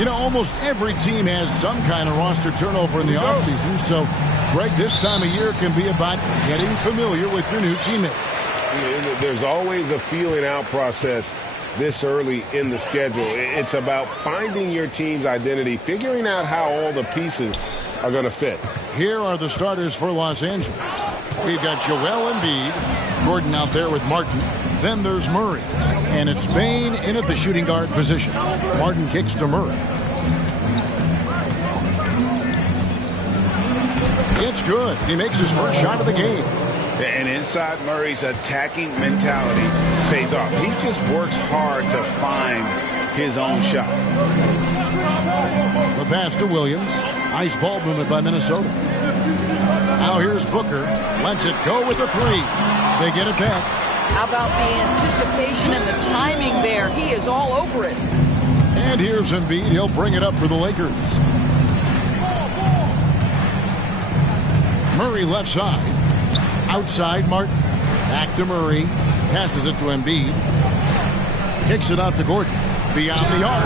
You know, almost every team has some kind of roster turnover in the offseason, so, Greg, this time of year can be about getting familiar with your new teammates. There's always a feeling out process this early in the schedule. It's about finding your team's identity, figuring out how all the pieces are going to fit. Here are the starters for Los Angeles. We've got Joel Embiid, Gordon out there with Martin. Then there's Murray. And it's Bane in at the shooting guard position. Martin kicks to Murray. It's good. He makes his first shot of the game. And inside Murray's attacking mentality pays off. He just works hard to find his own shot. The pass to Williams. Nice ball movement by Minnesota. Now here's Booker. Lets it go with the three. They get it back. How about the anticipation and the timing there? He is all over it. And here's Embiid. He'll bring it up for the Lakers. Murray left side. Outside Martin. Back to Murray. Passes it to Embiid. Kicks it out to Gordon. Beyond the arc.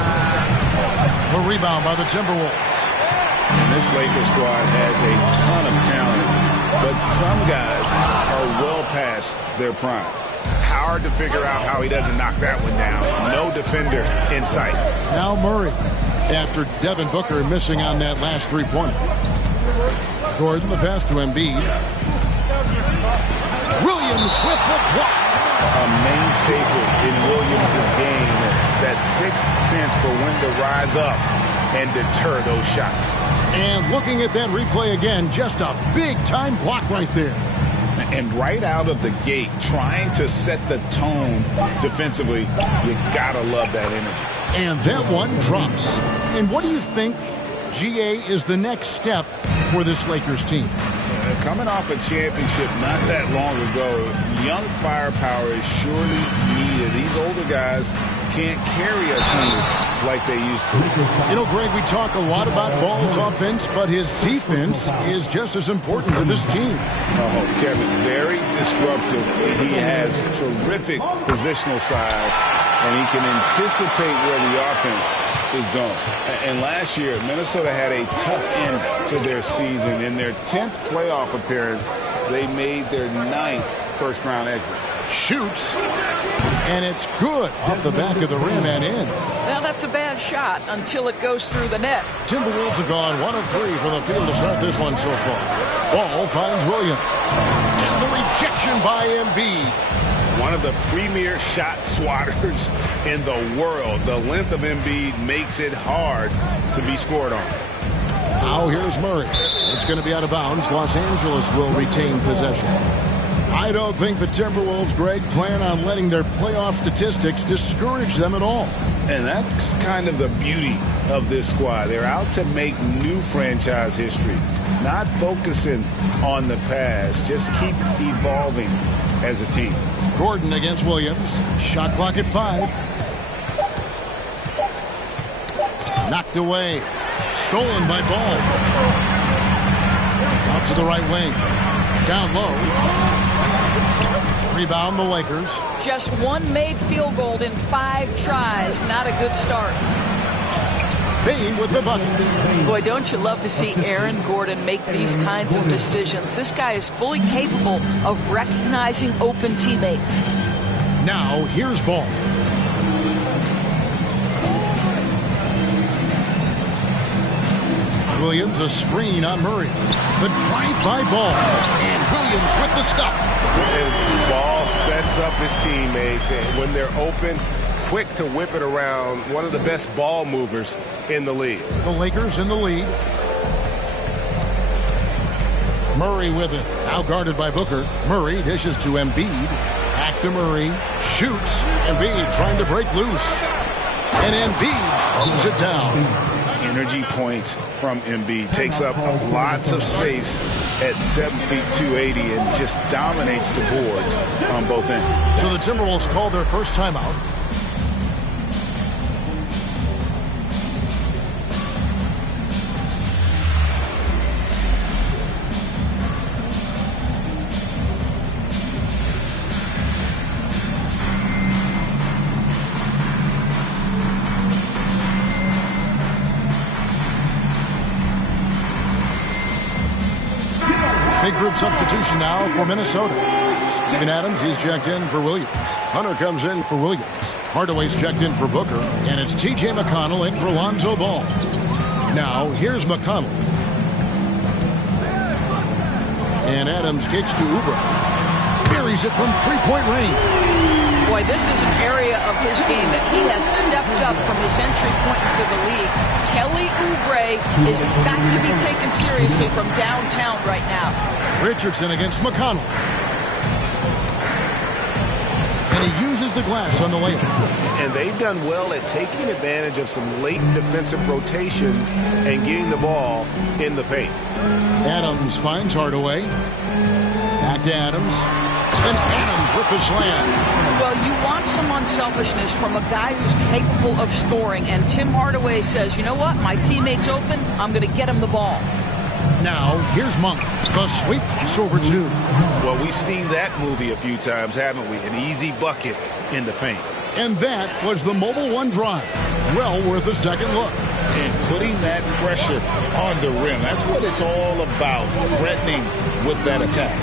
A rebound by the Timberwolves. And this Lakers squad has a ton of talent, but some guys are well past their prime. Hard to figure out how he doesn't knock that one down. No defender in sight. Now Murray, after Devin Booker missing on that last three-pointer. Gordon, the pass to Embiid. Williams with the block. A main staple in Williams' game, that sixth sense for when to rise up and deter those shots. And looking at that replay again, just a big-time block right there. And right out of the gate, trying to set the tone defensively, you gotta love that energy. And that one drops. And what do you think, GA, is the next step for this Lakers team? Coming off a championship not that long ago, young firepower is surely needed. These older guys can't carry a team like they used to. You know, Greg, we talk a lot about Ball's offense, but his defense is just as important to this team. Oh, Kevin, very disruptive. He has terrific positional size, and he can anticipate where the offense is going. And last year, Minnesota had a tough end to their season. In their 10th playoff appearance, they made their 9th first-round exit. Shoots, and it's good off the back of the rim and in. Now that's a bad shot until it goes through the net. Timberwolves have gone 1 of 3 for the field to start this one so far. Ball finds Williams. And the rejection by Embiid. One of the premier shot swatters in the world. The length of Embiid makes it hard to be scored on. Now here's Murray. It's going to be out of bounds. Los Angeles will retain possession. I don't think the Timberwolves, Greg, plan on letting their playoff statistics discourage them at all. And that's kind of the beauty of this squad. They're out to make new franchise history, not focusing on the past. Just keep evolving as a team. Gordon against Williams. Shot clock at 5. Knocked away. Stolen by Ball. Out to the right wing. Down low. Rebound the Lakers. Just one made field goal in 5 tries. Not a good start. Bane with the bucket. Boy, don't you love to see Aaron Gordon make these kinds of decisions. This guy is fully capable of recognizing open teammates. Now, here's Ball. Williams, a screen on Murray. The drive by Ball. And Williams with the stuff. And Ball sets up his teammates, and when they're open, quick to whip it around. One of the best ball movers in the league. The Lakers in the lead. Murray with it. Now guarded by Booker. Murray dishes to Embiid. Back to Murray. Shoots. Embiid trying to break loose. And Embiid throws it down. Energy points from Embiid. Takes up lots of space at 7 feet 280 and just dominates the boards on both ends. So the Timberwolves call their first timeout. Big group substitution now for Minnesota. Steven Adams, he's checked in for Williams. Hunter comes in for Williams. Hardaway's checked in for Booker. And it's T.J. McConnell in for Lonzo Ball. Now, here's McConnell. And Adams kicks to Oubre. Buries it from three-point range. Boy, this is an area of his game that he has stepped up from his entry point into the league. Kelly Oubre is got to be taken seriously from downtown right now. Richardson against McConnell. And he uses the glass on the layup. And they've done well at taking advantage of some late defensive rotations and getting the ball in the paint. Adams finds Hardaway. Back to Adams. And Adams with the slam. Well, you want some unselfishness from a guy who's capable of scoring. And Tim Hardaway says, you know what? My teammate's open. I'm going to get him the ball. Now, here's Monk. The sweep over two. Well, we've seen that movie a few times, haven't we? An easy bucket in the paint. And that was the Mobile One drive. Well worth a second look. And putting that pressure on the rim. That's what it's all about, threatening with that attack.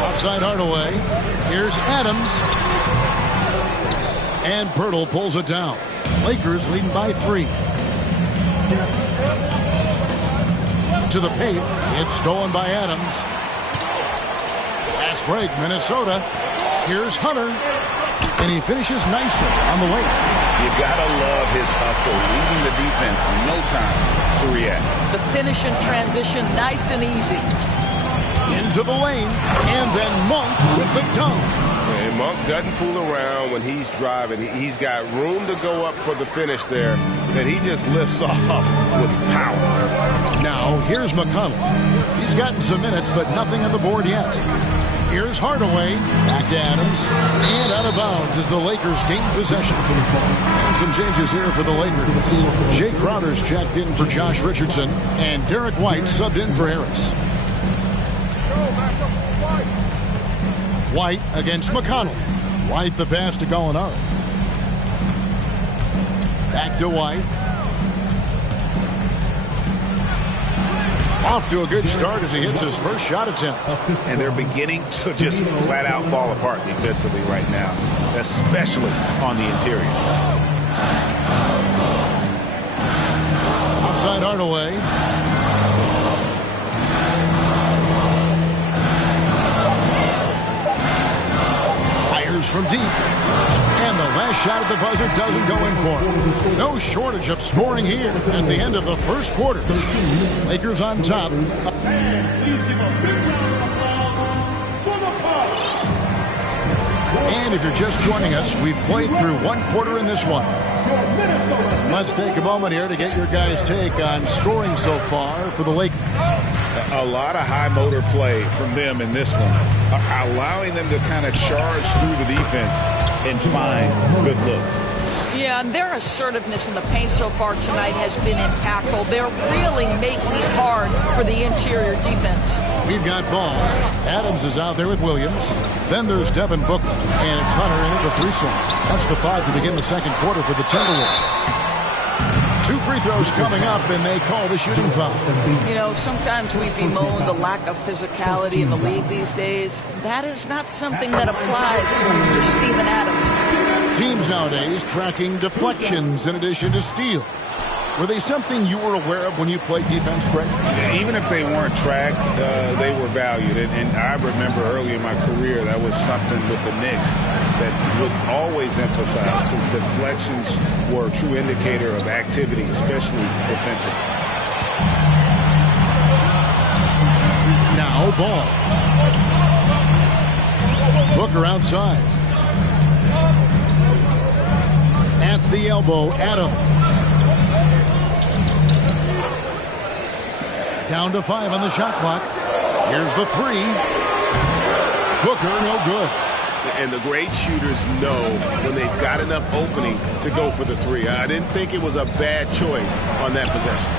Outside Hardaway. Here's Adams. And Pirtle pulls it down. Lakers leading by 3. To the paint. It's stolen by Adams. Fast break, Minnesota. Here's Hunter. And he finishes nicely on the way. You gotta love his hustle, leaving the defense no time to react. The finish and transition, nice and easy. Into the lane. And then Monk with the dunk. And Monk doesn't fool around when he's driving. He's got room to go up for the finish there. And he just lifts off with power. Now, here's McConnell. He's gotten some minutes, but nothing on the board yet. Here's Hardaway. Back to Adams. And out of bounds as the Lakers gain possession. And some changes here for the Lakers. Jay Crowder's checked in for Josh Richardson. And Derek White subbed in for Harris. White against McConnell. White the pass to Gallinari. Back to White. Off to a good start as he hits his first shot attempt. And they're beginning to just flat out fall apart defensively right now, especially on the interior. Outside Hardaway. Fires from deep. And the last shot at the buzzer doesn't go in for him. No shortage of scoring here at the end of the first quarter. Lakers on top. And if you're just joining us, we've played through one quarter in this one. Let's take a moment here to get your guys' take on scoring so far for the Lakers. A lot of high motor play from them in this one, allowing them to kind of charge through the defense and find good looks. Yeah, and their assertiveness in the paint so far tonight has been impactful. They're really making it hard for the interior defense. We've got Ball. Adams is out there with Williams. Then there's Devin Booker. And it's Hunter in at the 3-slot. That's the 5 to begin the second quarter for the Timberwolves. 2 free throws coming up, and they call the shooting foul. You know, sometimes we bemoan the lack of physicality in the league these days. That is not something that applies to Mr. Steven Adams. Teams nowadays tracking deflections in addition to steals. Were they something you were aware of when you played defense, Greg? Yeah, even if they weren't tracked, they were valued. And I remember early in my career, that was something with the Knicks that would always emphasize, because deflections were a true indicator of activity, especially defensively. Now Ball. Booker outside. At the elbow, Adams. Down to 5 on the shot clock. Here's the 3. Booker, no good. And the great shooters know when they've got enough opening to go for the 3. I didn't think it was a bad choice on that possession.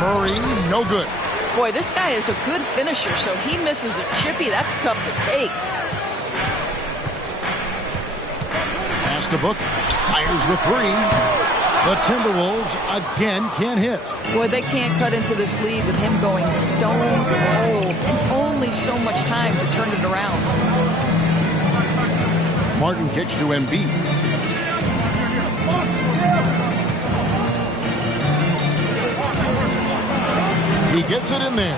Murray, no good. Boy, this guy is a good finisher, so he misses a chippy. That's tough to take. Pass to Booker. Fires the 3. The Timberwolves again can't hit. Boy, they can't cut into this lead with him going stone cold. And only so much time to turn it around. Martin kicks to Embiid. He gets it in there.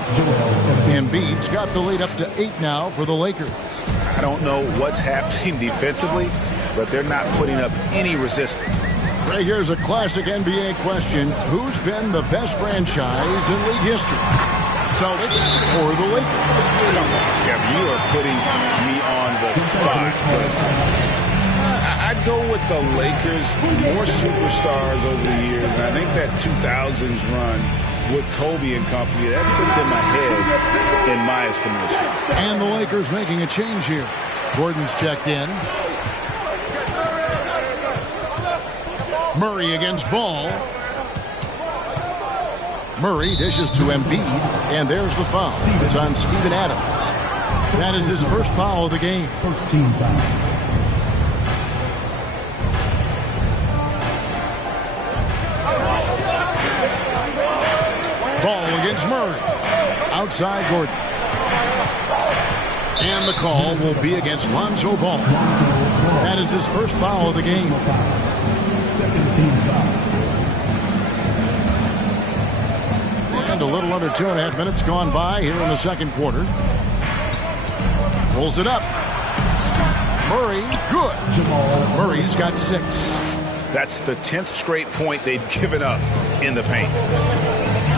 Embiid's got the lead up to 8 now for the Lakers. I don't know what's happening defensively, but they're not putting up any resistance. Right here's a classic NBA question. Who's been the best franchise in league history? Celtics or the Lakers? Come on, Kevin, you are putting me on the spot. I'd go with the Lakers. More superstars over the years. And I think that 2000s run with Kobe and company, that put them ahead in my estimation. And the Lakers making a change here. Gordon's checked in. Murray against Ball. Murray dishes to Embiid, and there's the foul. It's on Steven Adams. That is his first foul of the game. First team foul. Ball against Murray. Outside Gordon. And the call will be against Lonzo Ball. That is his first foul of the game. Second team foul. And a little under 2.5 minutes gone by here in the second quarter. Pulls it up. Murray, good. Murray's got 6. That's the 10th straight point they've given up in the paint.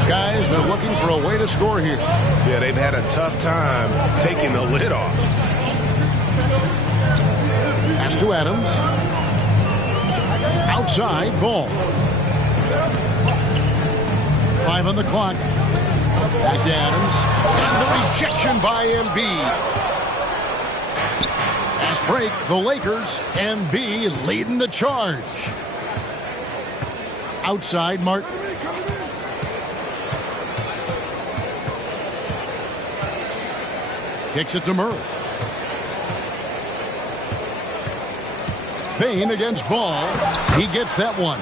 Guys, they're looking for a way to score here. Yeah, they've had a tough time taking the lid off. Pass to Adams. Outside, Ball. 5 on the clock. Back to Adams. And the rejection by Embiid. Fast break, the Lakers. Embiid leading the charge. Outside, Martin. Kicks it to Murray. Payne against Ball. He gets that one.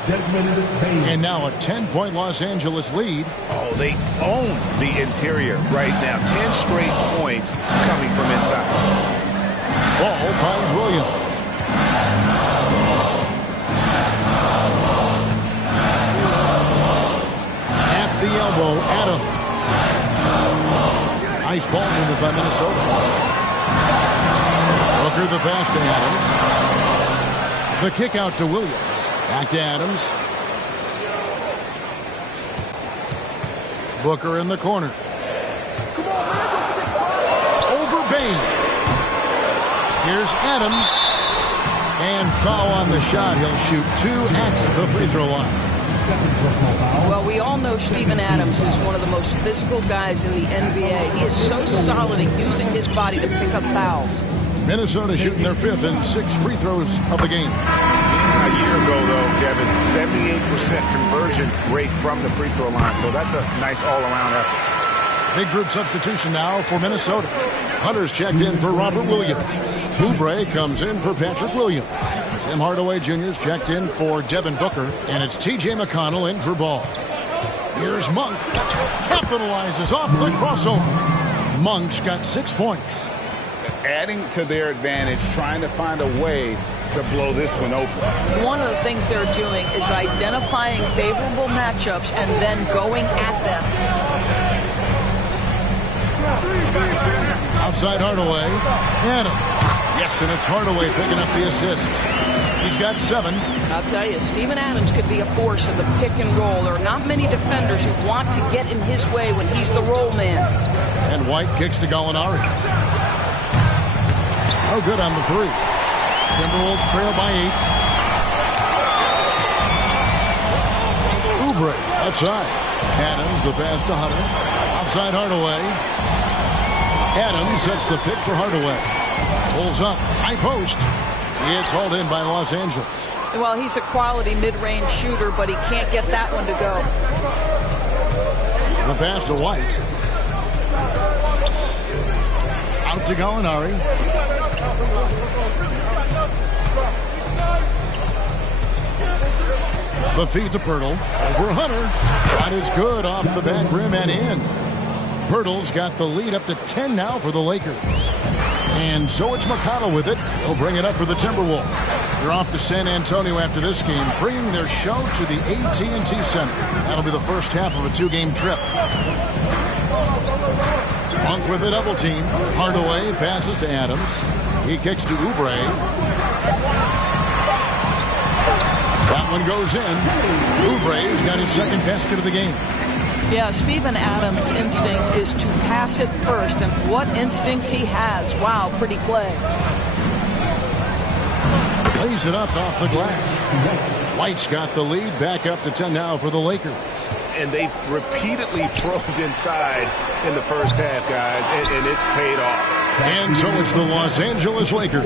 And now a 10-point Los Angeles lead. Oh, they own the interior right now. 10 straight points coming from inside. Ball finds Williams. At the elbow, Adams. Nice ball movement by Minnesota. Booker the pass to Adams. The kick out to Williams. Back to Adams. Booker in the corner. Over Bain. Here's Adams. And foul on the shot. He'll shoot 2 at the free throw line. Well, we all know Steven Adams is one of the most physical guys in the NBA. He is so solid at using his body to pick up fouls. Minnesota shooting their 5th and 6 free throws of the game. A year ago, though, Kevin, 78% conversion rate from the free throw line. So that's a nice all-around effort. Big group substitution now for Minnesota. Hunter's checked in for Robert Williams. Oubre comes in for Patrick Williams. Tim Hardaway Jr.'s checked in for Devin Booker. And it's T.J. McConnell in for Ball. Here's Monk. Capitalizes off the crossover. Monk's got 6 points. Adding to their advantage, trying to find a way to blow this one open. One of the things they're doing is identifying favorable matchups and then going at them. Outside Hardaway. Adams. Yes, and it's Hardaway picking up the assist. He's got 7. I'll tell you, Steven Adams could be a force in the pick and roll. There are not many defenders who want to get in his way when he's the roll man. And White kicks to Gallinari. Oh, good on the 3. Timberwolves trail by 8. Oubre, left side. Adams, the pass to Hunter. Outside Hardaway. Adams sets the pick for Hardaway. Pulls up, high post. It's hauled in by Los Angeles. Well, he's a quality mid-range shooter, but he can't get that one to go. The pass to White. Out to Gallinari. The feed to Pirtle. Over Hunter. Shot is good off the back rim and in. Pirtle's got the lead up to 10 now for the Lakers. And so it's McConnell with it. He'll bring it up for the Timberwolves. They're off to San Antonio after this game, bringing their show to the AT&T Center. That'll be the first half of a 2-game trip. Monk with a double team. Hardaway passes to Adams. He kicks to Oubre. That one goes in. Oubre's got his second basket of the game. Yeah, Steven Adams' instinct is to pass it first, and what instincts he has. Wow, pretty play. Lays it up off the glass. White's got the lead, back up to 10 now for the Lakers. And they've repeatedly probed inside in the first half, guys, and it's paid off. And so it's the Los Angeles Lakers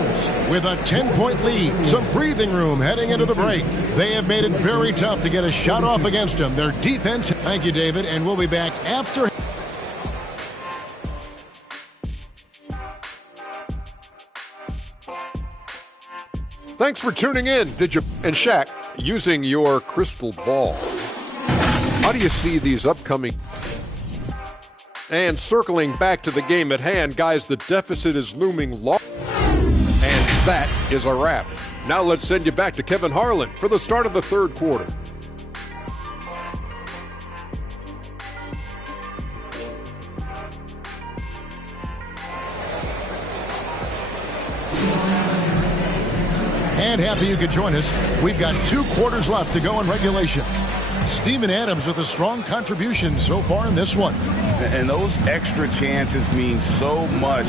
with a 10-point lead. Some breathing room heading into the break. They have made it very tough to get a shot off against them. Their defense. Thank you, David, and we'll be back after. Thanks for tuning in, and Shaq, using your crystal ball. How do you see these upcoming? And circling back to the game at hand, guys, the deficit is looming large. And that is a wrap. Now let's send you back to Kevin Harlan for the start of the third quarter. And happy you could join us. We've got 2 quarters left to go in regulation. Steven Adams with a strong contribution so far in this one. And those extra chances mean so much.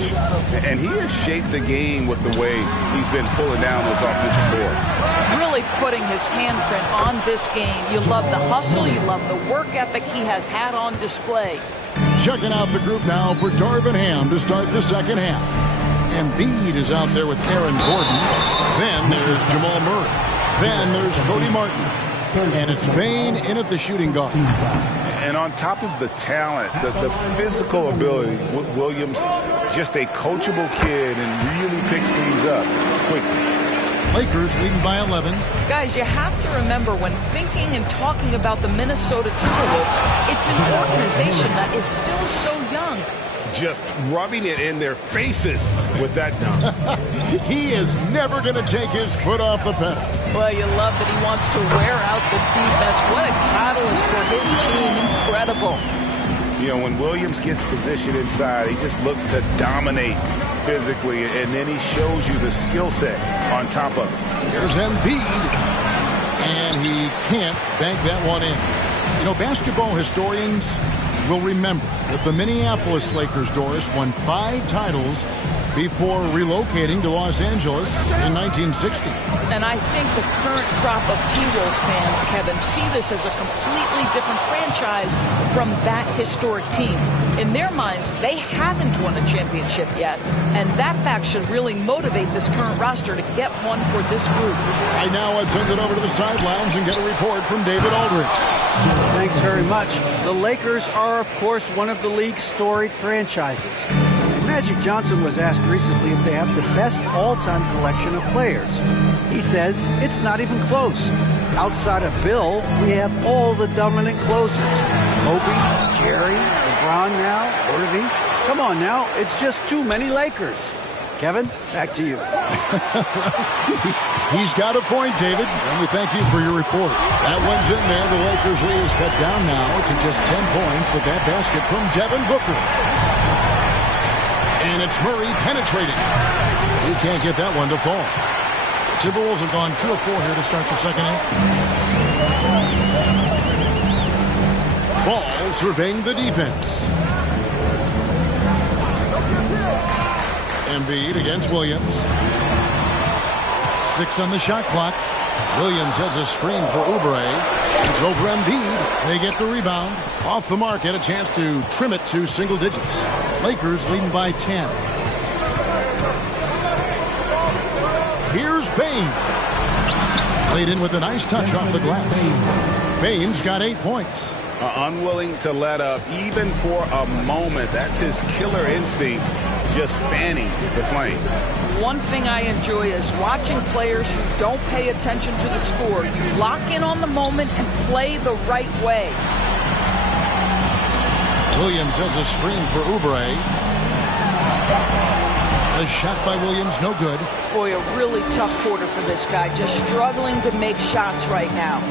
And he has shaped the game with the way he's been pulling down those offensive boards. Really putting his handprint on this game. You love the hustle. You love the work ethic he has had on display. Checking out the group now for Darvin Ham to start the second half. Embiid is out there with Aaron Gordon. Then there's Jamal Murray. Then there's Cody Martin. And it's Bane in at the shooting guard. And on top of the talent, the physical ability, Williams, just a coachable kid and really picks things up quickly. Lakers leading by 11. Guys, you have to remember when thinking and talking about the Minnesota Timberwolves, it's an organization that is still so young. Just rubbing it in their faces with that dunk. He is never going to take his foot off the pedal. Well, you love that he wants to wear out the defense. What a catalyst for his team. Incredible. You know, when Williams gets positioned inside, he just looks to dominate physically, and then he shows you the skill set on top of it. Here's Embiid, and he can't bank that one in. You know, basketball historians will remember that the Minneapolis Lakers, Doris, won 5 titles before relocating to Los Angeles in 1960. And I think the current crop of T-Wolves fans, Kevin, see this as a completely different franchise from that historic team. In their minds, they haven't won a championship yet, and that fact should really motivate this current roster to get one for this group. Right now, I'd send it over to the sidelines and get a report from David Aldridge. Thanks very much. The Lakers are, of course, one of the league's storied franchises. And Magic Johnson was asked recently if they have the best all-time collection of players. He says it's not even close. Outside of Bill, we have all the dominant closers. Kobe, Jerry, LeBron now, Irving. Come on now, it's just too many Lakers. Kevin, back to you. He's got a point, David, and we thank you for your report. That one's in there. The Lakers lead is cut down now to just 10 points with that basket from Devin Booker. And it's Murray penetrating. He can't get that one to fall. The Timberwolves have gone 2 of 4 here to start the second half. Ball surveying the defense. Embiid against Williams. 6 on the shot clock. Williams has a screen for Oubre. Shoots over Embiid. They get the rebound. Off the mark, had a chance to trim it to single digits. Lakers leading by 10. Here's Bane. Played in with a nice touch off the glass. Bane's got 8 points. Unwilling to let up even for a moment. That's his killer instinct. just fanning the flame. One thing I enjoy is watching players who don't pay attention to the score. You lock in on the moment and play the right way. Williams has a screen for Oubre. The shot by Williams, no good. Boy, a really tough quarter for this guy. Just struggling to make shots right now.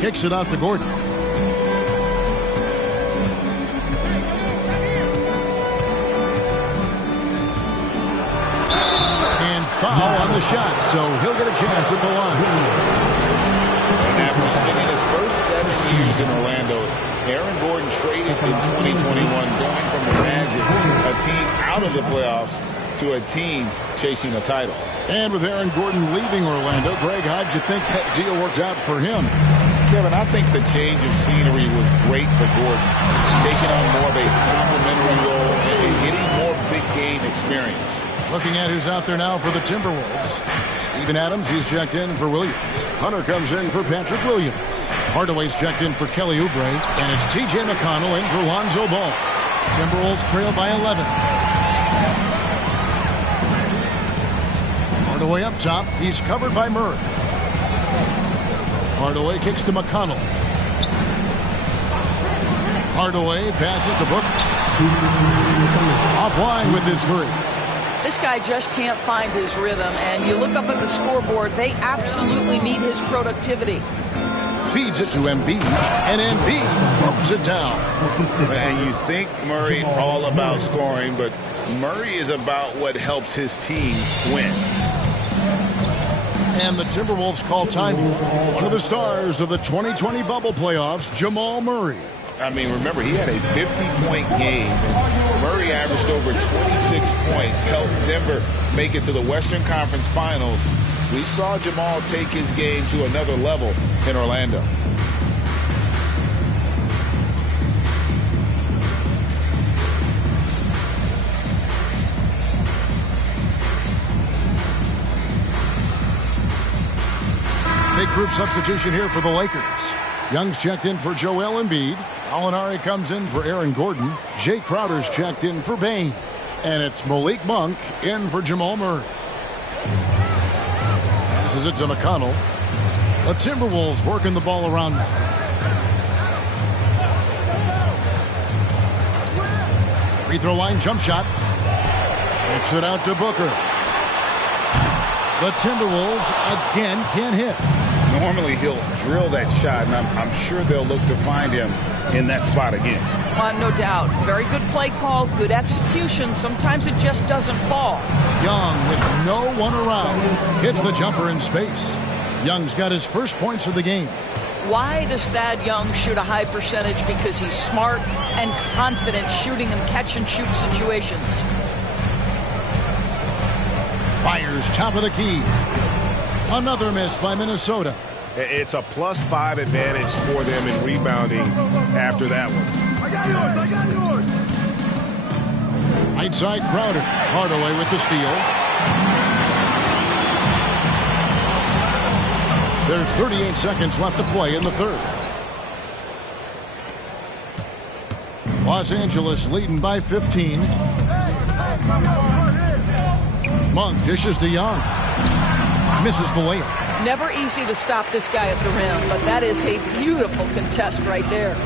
Kicks it out to Gordon. And foul on the shot, so he'll get a chance at the line. And after spending his first 7 years in Orlando, Aaron Gordon traded in 2021, going from the Magic, a team out of the playoffs, to a team chasing a title. And with Aaron Gordon leaving Orlando, Greg, how'd you think that deal worked out for him? Kevin, I think the change of scenery was great for Gordon, taking on more of a complimentary role and getting more big game experience. Looking at who's out there now for the Timberwolves. Steven Adams, he's checked in for Williams. Hunter comes in for Patrick Williams. Hardaway's checked in for Kelly Oubre. And it's T.J. McConnell in for Lonzo Ball. Timberwolves trail by 11. Hardaway up top. He's covered by Murray. Hardaway kicks to McConnell. Hardaway passes to Booker. Offline with his three. This guy just can't find his rhythm, and you look up at the scoreboard, they absolutely need his productivity. Feeds it to Embiid, and Embiid throws it down. And you think Murray all about scoring, but Murray is about what helps his team win. And the Timberwolves call timeout. One of the stars of the 2020 bubble playoffs, Jamal Murray. I mean, remember, he had a 50-point game. Murray averaged over 26 points, helped Denver make it to the Western Conference Finals. We saw Jamal take his game to another level in Orlando. Big group substitution here for the Lakers. Young's checked in for Joel Embiid. Alinari comes in for Aaron Gordon. Jay Crowder's checked in for Bane. And it's Malik Monk in for Jamal Murray. Passes it to McConnell. The Timberwolves working the ball around now. Free throw line jump shot. Kicks it out to Booker. The Timberwolves again can't hit. Normally he'll drill that shot, and I'm sure they'll look to find him in that spot again. No doubt. Very good play call, good execution. Sometimes it just doesn't fall. Young with no one around. Hits the jumper in space. Young's got his first points of the game. Why does Thad Young shoot a high percentage? Because he's smart and confident shooting in catch-and-shoot situations. Fires top of the key. Another miss by Minnesota. It's a +5 advantage for them in rebounding after that one. I got yours. Right side Crowder. Hardaway with the steal. There's 38 seconds left to play in the third. Los Angeles leading by 15. Monk dishes to Young. Misses the layup. Never easy to stop this guy at the rim, but that is a beautiful contest right there.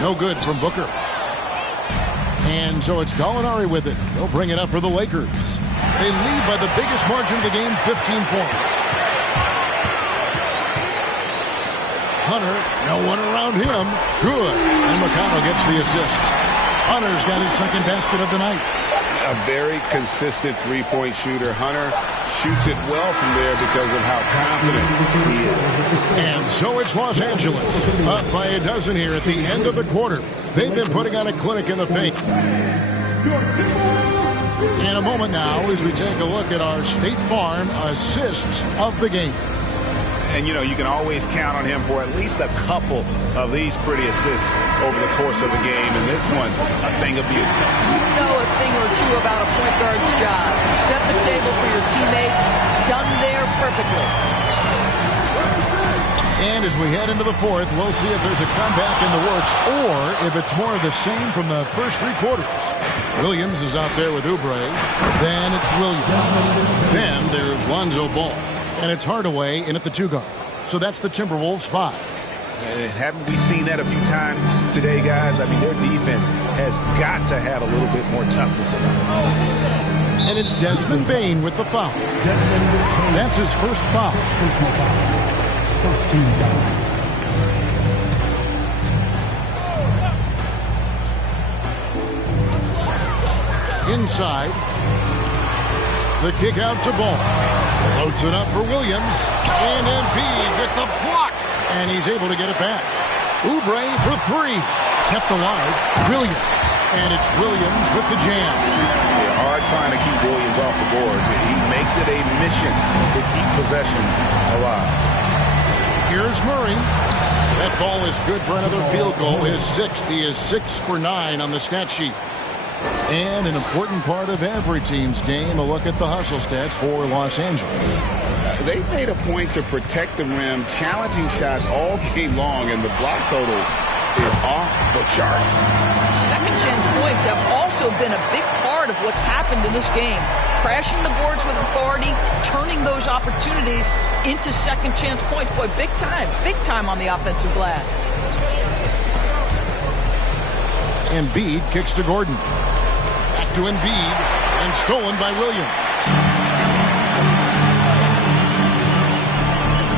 No good from Booker. And so it's Gallinari with it. He'll bring it up for the Lakers. They lead by the biggest margin of the game, 15 points. Hunter, no one around him. Good. And McConnell gets the assist. Hunter's got his second basket of the night. A very consistent three-point shooter. Hunter shoots it well from there because of how confident he is. And so it's Los Angeles, up by a dozen here at the end of the quarter. They've been putting on a clinic in the paint. In a moment now, as we take a look at our State Farm assists of the game. And, you know, you can always count on him for at least a couple of these pretty assists over the course of the game. And this one, a thing of beauty. You know a thing or two about a point guard's job. Set the table for your teammates. Done there perfectly. And as we head into the fourth, we'll see if there's a comeback in the works or if it's more of the same from the first three quarters. Williams is out there with Oubre. Then it's Williams. Then there's Lonzo Ball. And it's Hardaway in at the 2 guard. So that's the Timberwolves 5. And haven't we seen that a few times today, guys? I mean, their defense has got to have a little bit more toughness about it. And it's Desmond Bane with the foul. That's his first foul. First team foul. Inside. The kick out to Ball. Floats it up for Williams. And Embiid with the block. And he's able to get it back. Oubre for 3. Kept alive. Williams. And it's Williams with the jam. They're hard trying to keep Williams off the boards. He makes it a mission to keep possessions alive. Here's Murray. That ball is good for another field goal. His 6th. He is 6 for 9 on the stat sheet. And an important part of every team's game, a look at the hustle stats for Los Angeles. They made a point to protect the rim, challenging shots all game long, and the block total is off the charts. Second chance points have also been a big part of what's happened in this game. Crashing the boards with authority, turning those opportunities into second chance points. Boy, big time on the offensive glass. Embiid kicks to Gordon. Back to Embiid, and stolen by Williams.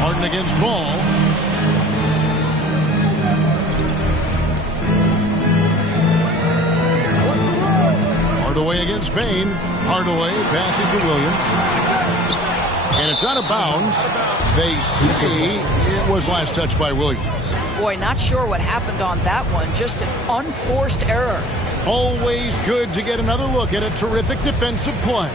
Harden against Ball. Hardaway against Bane. Hardaway passes to Williams. And it's out of bounds. They say it was last touched by Williams. Boy, not sure what happened on that one. Just an unforced error. Always good to get another look at a terrific defensive play.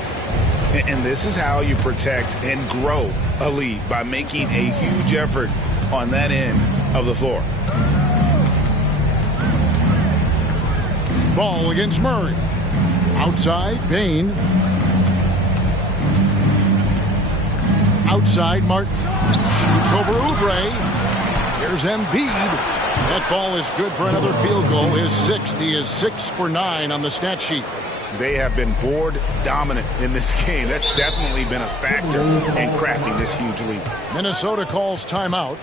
And this is how you protect and grow a lead, by making a huge effort on that end of the floor. Ball against Murray. Outside, Bane. Outside, Martin. Shoots over Oubre. Here's Embiid. That ball is good for another field goal. His 6th. He is 6 for 9 on the stat sheet. They have been board dominant in this game. That's definitely been a factor in crafting this huge lead. Minnesota calls timeout.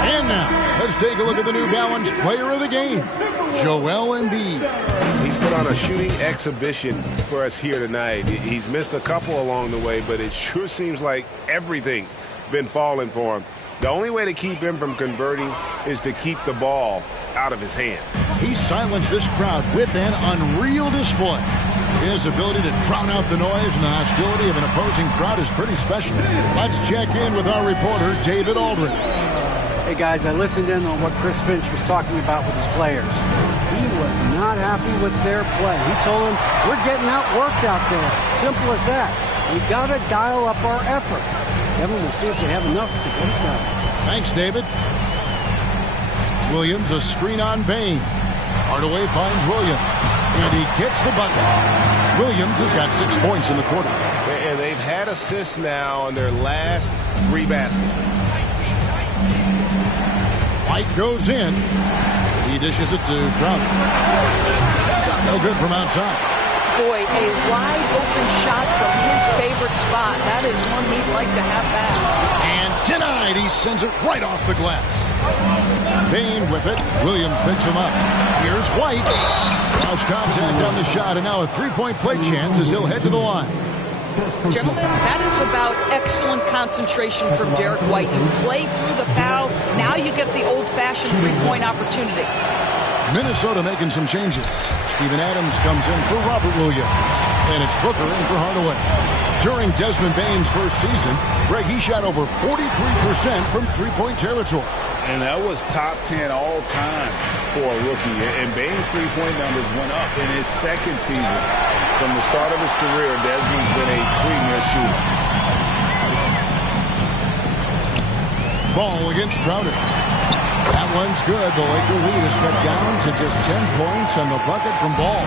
And now, let's take a look at the New Balance player of the game, Joel Embiid. He's put on a shooting exhibition for us here tonight. He's missed a couple along the way, but it sure seems like everything's been falling for him. The only way to keep him from converting is to keep the ball out of his hands. He silenced this crowd with an unreal display. His ability to drown out the noise and the hostility of an opposing crowd is pretty special. Let's check in with our reporter, David Aldridge. Hey guys, I listened in on what Chris Finch was talking about with his players. He was not happy with their play. He told them, we're getting outworked out there. Simple as that. We got to dial up our effort. Kevin, we'll see if they have enough to get it done. Thanks, David. Williams, a screen on Bane. Hardaway finds Williams, and he gets the bucket. Williams has got 6 points in the quarter. And they've had assists now on their last 3 baskets. White goes in. He dishes it to Crowder. No good from outside. Boy, a wide open shot from his favorite spot. That is one he'd like to have back. And denied. He sends it right off the glass. Bane with it. Williams picks him up. Here's White. Cross contact on the shot, and now a 3-point play chance as he'll head to the line. Gentlemen, that is about excellent concentration from Derek White. You play through the foul. Now you get the old-fashioned 3-point opportunity. Minnesota making some changes. Steven Adams comes in for Robert Williams. And it's Booker in for Hardaway. During Desmond Bane's first season, Greg, he shot over 43% from 3-point territory. And that was top 10 all time for a rookie. And Bane's three-point numbers went up in his second season. From the start of his career, Desmond's been a premier shooter. Ball against Crowder. That one's good. The Laker lead is cut down to just 10 points and the bucket from Ball.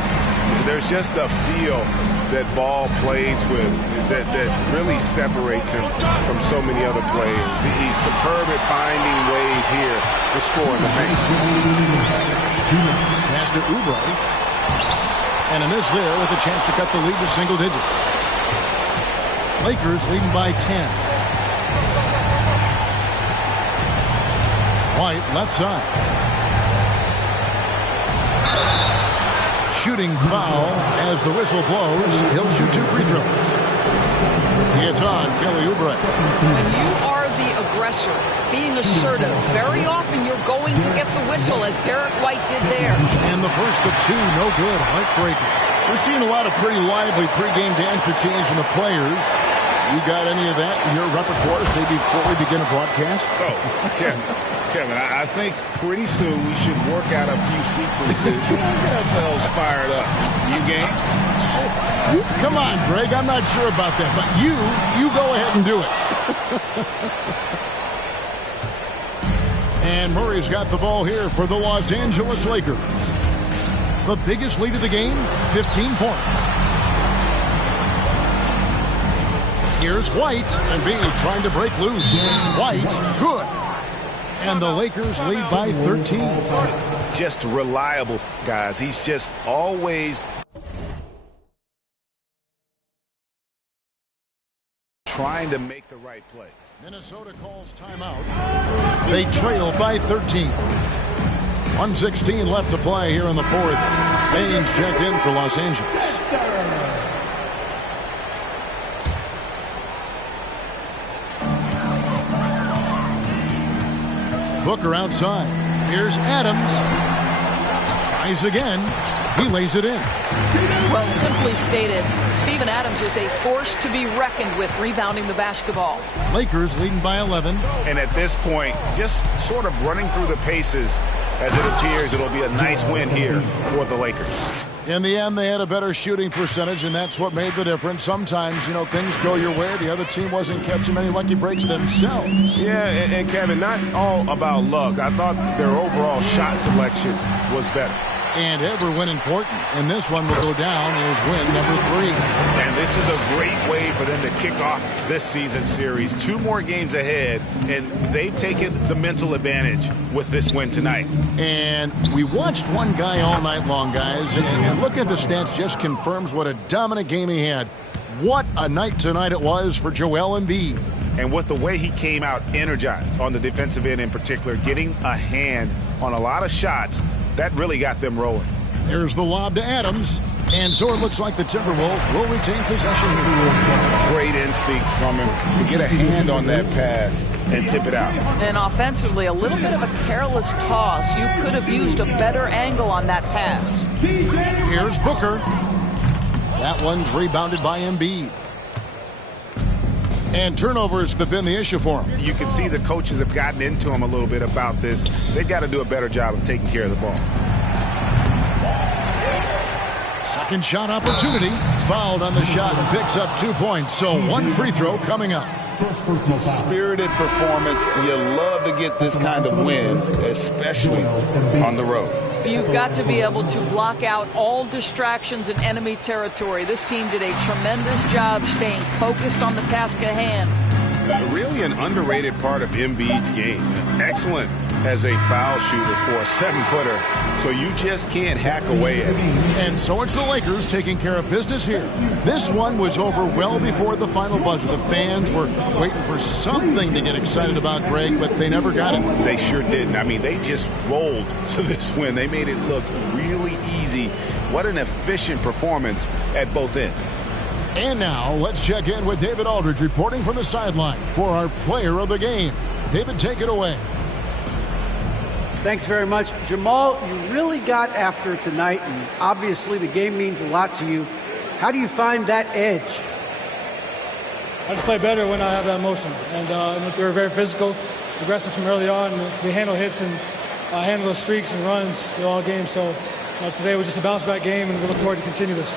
There's just a feel that Ball plays with that really separates him from so many other players. He's superb at finding ways here to score in the paint. Pass to Oubre. And a miss there with a chance to cut the lead to single digits. Lakers leading by 10. White, left side. Shooting foul as the whistle blows. He'll shoot 2 free throws. It's on Kelly Oubre. When you are the aggressor, being assertive, very often you're going to get the whistle, as Derek White did there. And the first of 2, no good. Heartbreaking. We're seeing a lot of pretty lively pregame dance routines from the players. You got any of that in your repertoire, say, before we begin a broadcast? Oh, Kevin, I think pretty soon we should work out a few sequences. Get ourselves fired up. You game? Come on, Greg. I'm not sure about that, but you go ahead and do it. And Murray's got the ball here for the Los Angeles Lakers. The biggest lead of the game, 15 points. Here's White, and B trying to break loose. White, good. And the Lakers lead by 13. Just reliable, guys. He's just always trying to make the right play. Minnesota calls timeout. They trail by 13. 1:16 left to play here in the fourth. Baines checked in for Los Angeles. Booker outside. Here's Adams. Tries again. He lays it in. Well, simply stated, Steven Adams is a force to be reckoned with rebounding the basketball. Lakers leading by 11. And at this point, just sort of running through the paces, as it appears it'll be a nice win here for the Lakers. In the end, they had a better shooting percentage, and that's what made the difference. Sometimes, things go your way. The other team wasn't catching many lucky breaks themselves. Yeah, and Kevin, not all about luck. I thought their overall shot selection was better. And every win important. And this one will go down as win number 3. And this is a great way for them to kick off this season series. 2 more games ahead, and they've taken the mental advantage with this win tonight. And we watched one guy all night long, guys. And looking at the stats just confirms what a dominant game he had. What a night tonight it was for Joel Embiid. And with the way he came out energized on the defensive end in particular, getting a hand on a lot of shots, that really got them rolling. There's the lob to Adams. And so it looks like the Timberwolves will retain possession here. Great instincts from him to get a hand on that pass and tip it out. And offensively, a little bit of a careless toss. You could have used a better angle on that pass. Here's Booker. That one's rebounded by Embiid. And turnovers have been the issue for him. You can see the coaches have gotten into him a little bit about this. They've got to do a better job of taking care of the ball. Second shot opportunity. Fouled on the shot and picks up 2 points. So 1 free throw coming up. Spirited performance. You love to get this kind of wins, especially on the road. You've got to be able to block out all distractions in enemy territory. This team did a tremendous job staying focused on the task at hand. Really an underrated part of Embiid's game. Excellent as a foul shooter for a 7-footer, so you just can't hack away at him. And so it's the Lakers taking care of business here. This one was over well before the final buzzer. The fans were waiting for something to get excited about, Greg, but they never got it. They sure didn't. I mean, they just rolled to this win. They made it look really easy. What an efficient performance at both ends. And now let's check in with David Aldridge reporting from the sideline for our player of the game. David, take it away. Thanks very much. Jamal, you really got after it tonight, and obviously the game means a lot to you. How do you find that edge? I just play better when I have that emotion. And we were very physical. aggressive from early on. We handle hits and handle the streaks and runs all game. So today was just a bounce back game, and we look forward to continue this.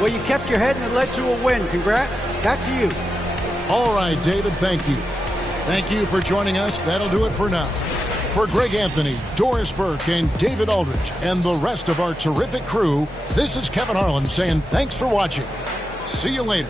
Well, you kept your head and it led to a win. Congrats. Back to you. All right, David, thank you. Thank you for joining us. That'll do it for now. For Greg Anthony, Doris Burke, and David Aldridge, and the rest of our terrific crew, this is Kevin Harlan saying thanks for watching. See you later.